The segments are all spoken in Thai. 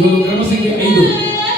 não o holograma.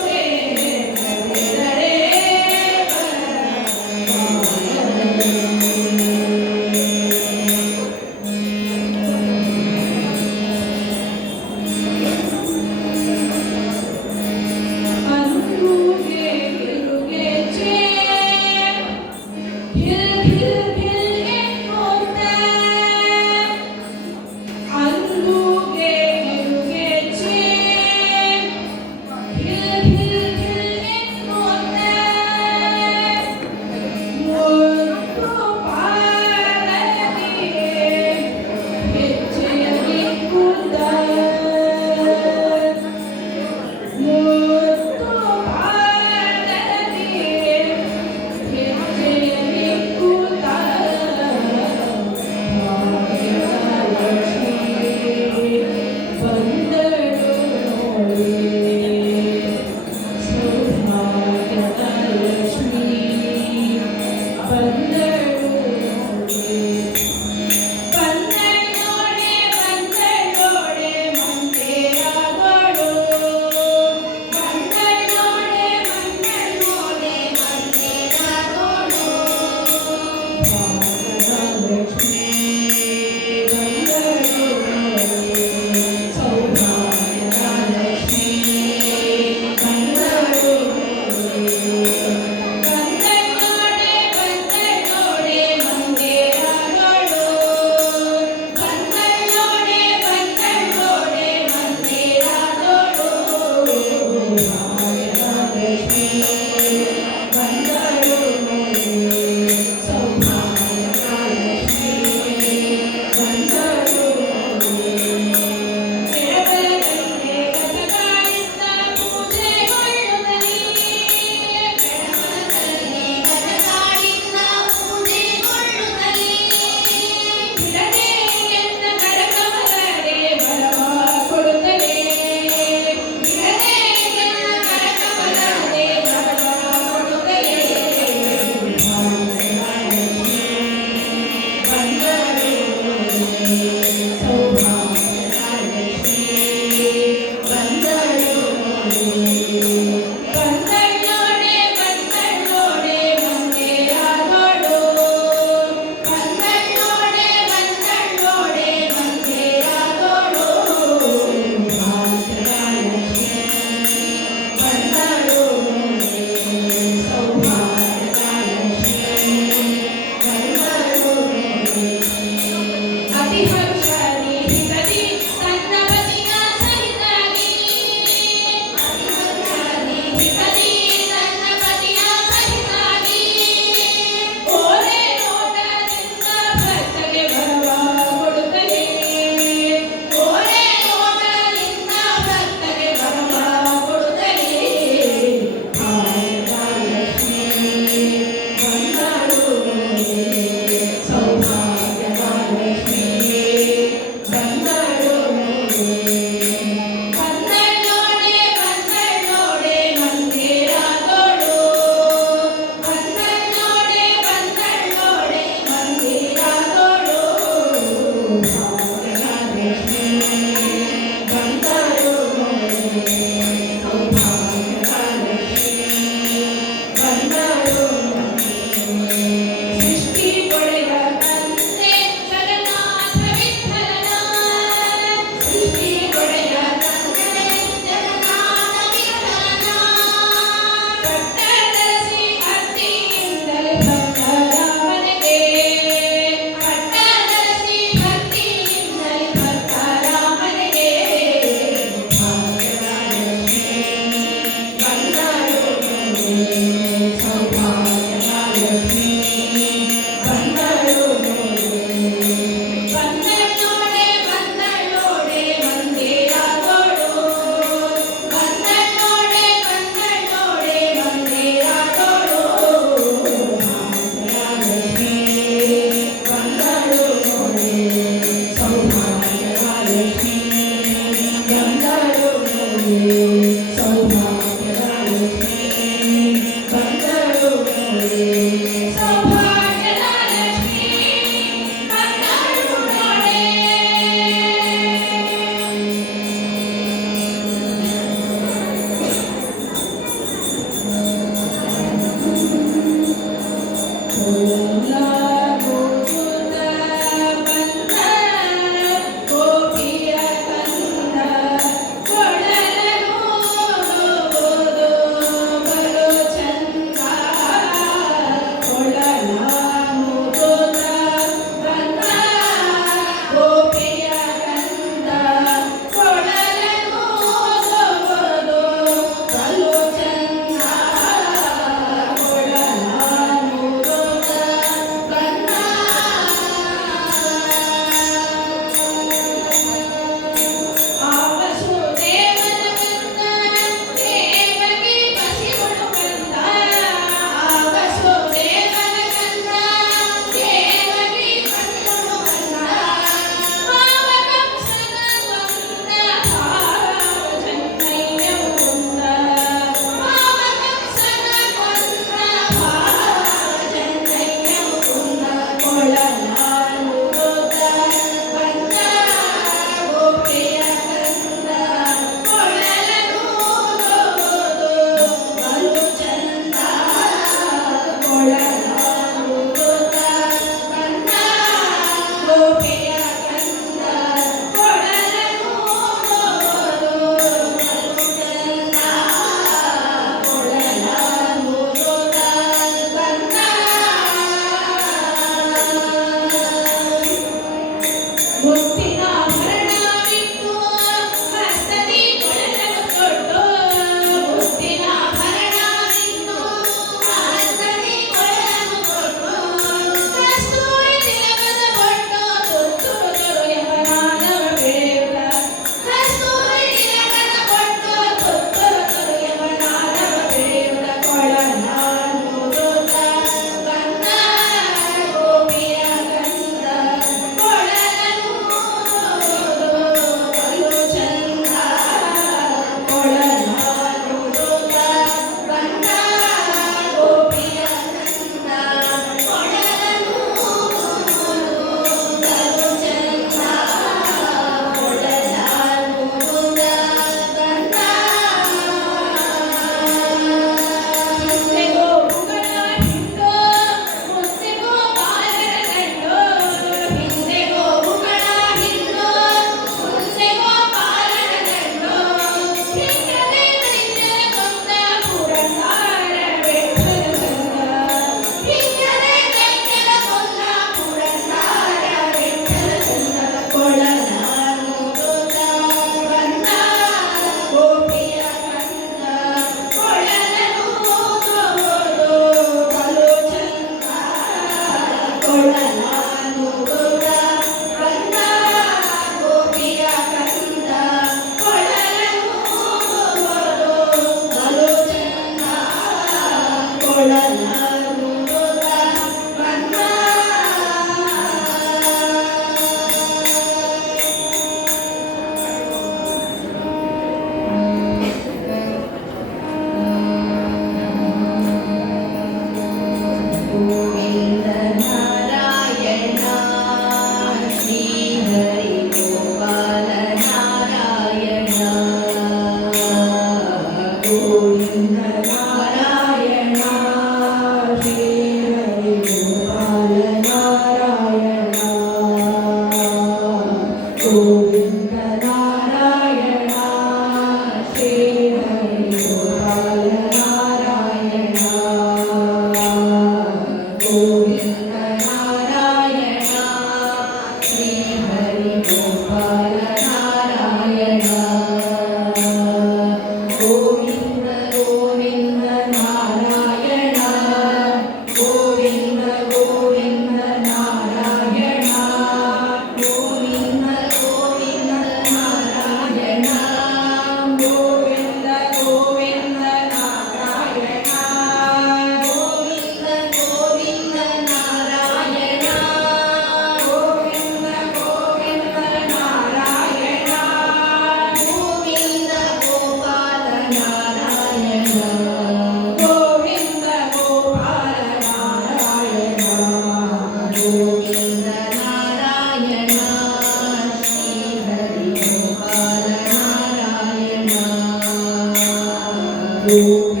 Hallelujah.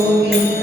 Hallelujah.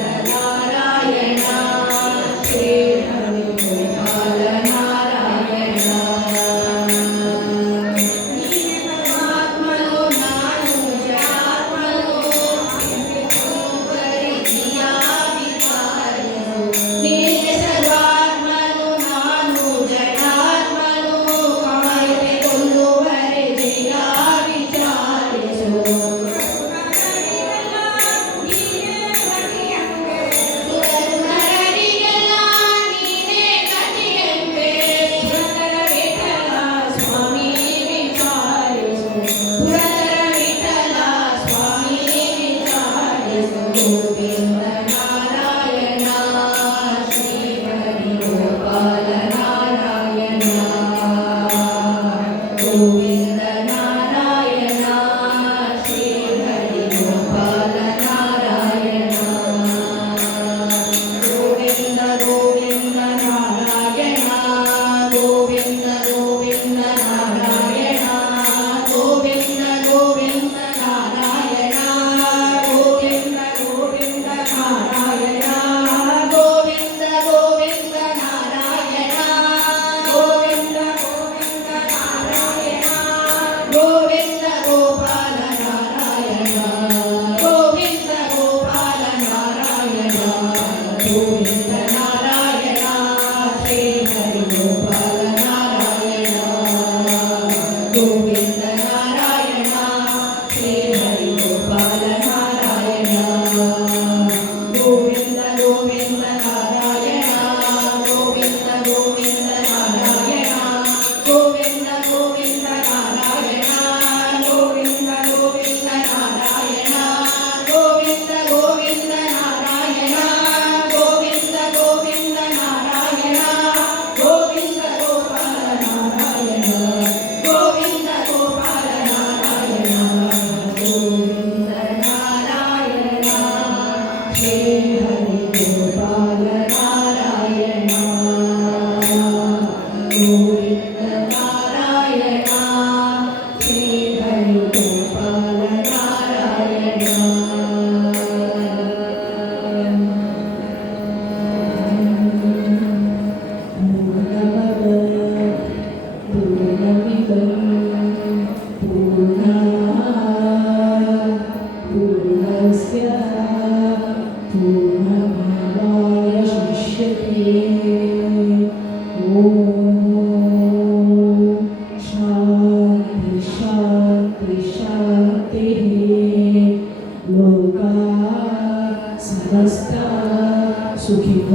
โภ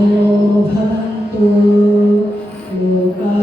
พวันตุโลกา